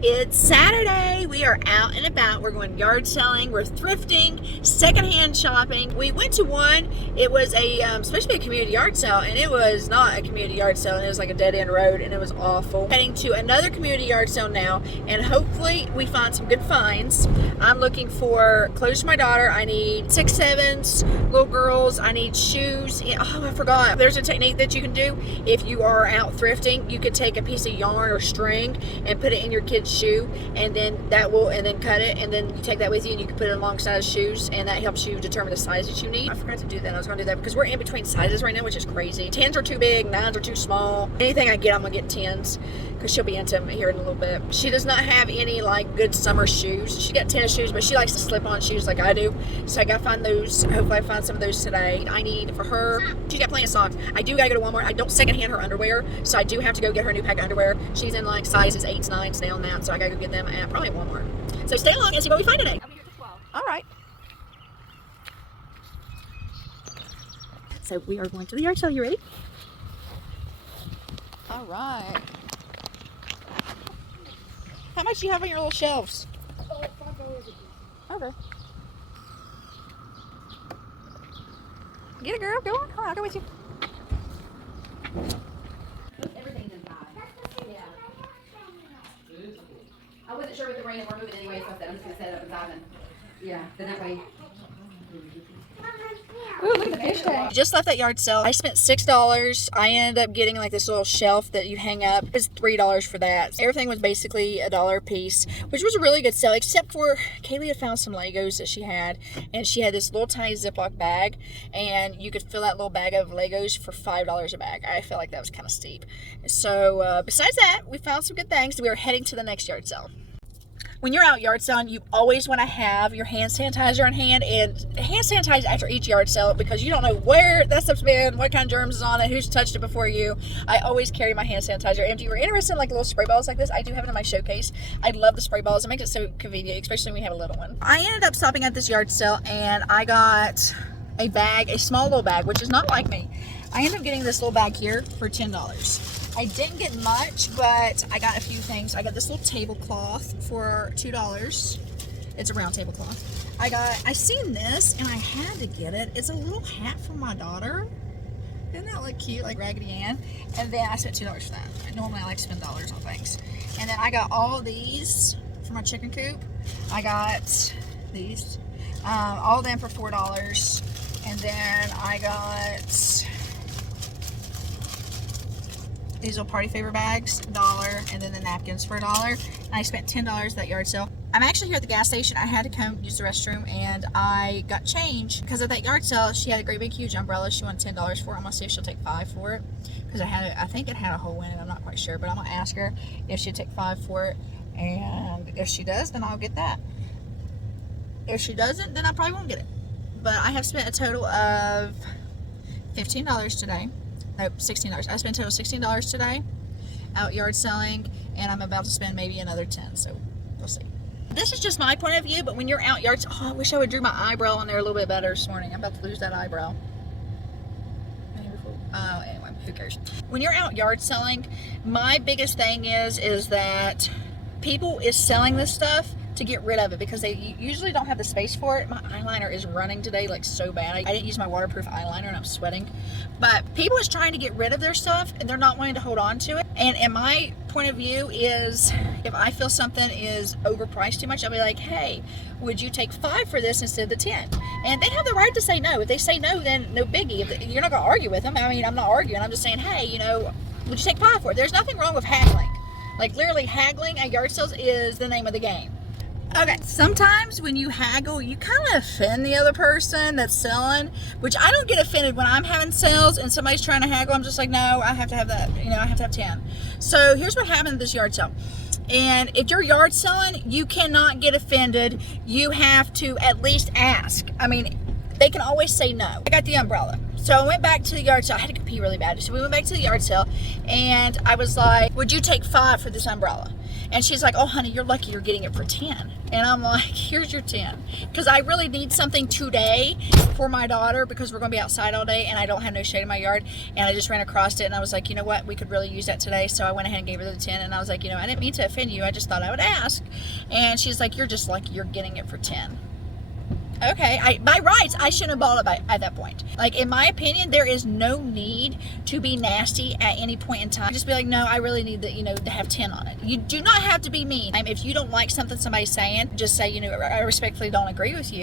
It's Saturday. We are out and about. We're going yard selling. We're thrifting, secondhand shopping. We went to one. It was supposed to be a community yard sale, and it was not a community yard sale. And it was like a dead end road, and it was awful. Heading to another community yard sale now, and hopefully we find some good finds. I'm looking for clothes for my daughter. I need 6'7s, little girls. I need shoes. Oh, I forgot. There's a technique that you can do if you are out thrifting. You could take a piece of yarn or string and put it in your kid's shoe, and then cut it, and then you take that with you and you can put it alongside the shoes, and that helps you determine the size that you need. I forgot to do that. I was going to do that because we're in between sizes right now, which is crazy. 10s are too big, 9s are too small. Anything I get, I'm going to get 10s because she'll be into them here in a little bit. She does not have any like good summer shoes. She got tennis shoes, but she likes to slip on shoes like I do, so I got to find those. Hopefully I find some of those today. I need for her, she's got plenty of socks. I do got to go to Walmart. I don't secondhand her underwear, so I do have to go get her a new pack of underwear. She's in like sizes 8s, 9s now on that, so I gotta go get them at probably Walmart. So stay along and see what we find today. I'll be here till 12. All right. So we are going to the yard sale. You ready? All right. How much do you have on your little shelves? $5 a piece. Okay. Get it, girl. Go on. Come on, I'll go with you. Everything's inside. Yeah. I wasn't sure with the rain, we're moving anyway, so I said I'm just gonna set it up inside and, yeah, then that way. Ooh, look at the fish tank. Just left that yard sale. I spent $6. I ended up getting like this little shelf that you hang up. It was $3 for that. Everything was basically $1 a piece, which was a really good sale, except for Kaylee had found some Legos that she had, and she had this little tiny Ziploc bag, and you could fill that little bag of Legos for $5 a bag. I felt like that was kind of steep. So besides that, we found some good things. We are heading to the next yard sale. When you're out yard selling, you always want to have your hand sanitizer in hand, and hand sanitize after each yard sale because you don't know where that stuff's been, what kind of germs is on it, who's touched it before you. I always carry my hand sanitizer. And if you were interested in like little spray balls like this, I do have it in my showcase. I love the spray balls. It makes it so convenient, especially when you have a little one. I ended up stopping at this yard sale and I got a bag, a small little bag, which is not like me. I ended up getting this little bag here for $10. I didn't get much, but I got a few things. I got this little tablecloth for $2. It's a round tablecloth. I seen this and I had to get it. It's a little hat for my daughter. Doesn't that look cute, like Raggedy Ann? And then I spent $2 for that. Normally I like to spend dollars on things. And then I got all these for my chicken coop. I got these, all of them for $4. And then I got these little party favor bags, $1, and then the napkins for $1. And I spent $10 at that yard sale. I'm actually here at the gas station. I had to come use the restroom, and I got change because of that yard sale. She had a great big huge umbrella. She wanted $10 for it. I'm gonna see if she'll take $5 for it because I think it had a hole in it. I'm not quite sure, but I'm gonna ask her if she'd take $5 for it, and if she does, then I'll get that. If she doesn't, then I probably won't get it. But I have spent a total of $15 today. Nope, $16. I spent a total of $16 today out yard selling, and I'm about to spend maybe another $10, so we'll see. This is just my point of view, but when you're out yard, I wish I would drew my eyebrow on there a little bit better this morning. I'm about to lose that eyebrow. Anyway, who cares? When you're out yard selling, my biggest thing is that people is selling this stuff to get rid of it because they usually don't have the space for it. My eyeliner is running today like so bad. I didn't use my waterproof eyeliner and I'm sweating. But people is trying to get rid of their stuff and they're not wanting to hold on to it. And my point of view is if I feel something is overpriced too much, I'll be like, hey, would you take $5 for this instead of the $10? And they have the right to say no. If they say no, then no biggie. You're not gonna argue with them. I mean, I'm not arguing. I'm just saying, hey, would you take $5 for it? There's nothing wrong with haggling. Like literally haggling at yard sales is the name of the game. Okay, sometimes when you haggle, you kind of offend the other person that's selling, which I don't get offended when I'm having sales and somebody's trying to haggle. I'm just like, no, I have to have that, I have to have 10. So here's what happened at this yard sale. And if you're yard selling, you cannot get offended. You have to at least ask. I mean, they can always say no. I got the umbrella. So I went back to the yard sale. I had to go pee really bad. So we went back to the yard sale and I was like, would you take $5 for this umbrella? And she's like, oh honey, you're lucky you're getting it for 10. And I'm like, here's your 10. Because I really need something today for my daughter, because we're going to be outside all day and I don't have no shade in my yard. And I just ran across it and I was like, you know what, we could really use that today. So I went ahead and gave her the 10. And I was like, you know, I didn't mean to offend you, I just thought I would ask. And she's like, you're just lucky you're getting it for 10. Okay, by rights, I shouldn't have bought it at that point. Like, in my opinion, there is no need to be nasty at any point in time. Just be like, no, I really need the, you know, to have 10 on it. You do not have to be mean. If you don't like something somebody's saying, just say, you know, I respectfully don't agree with you.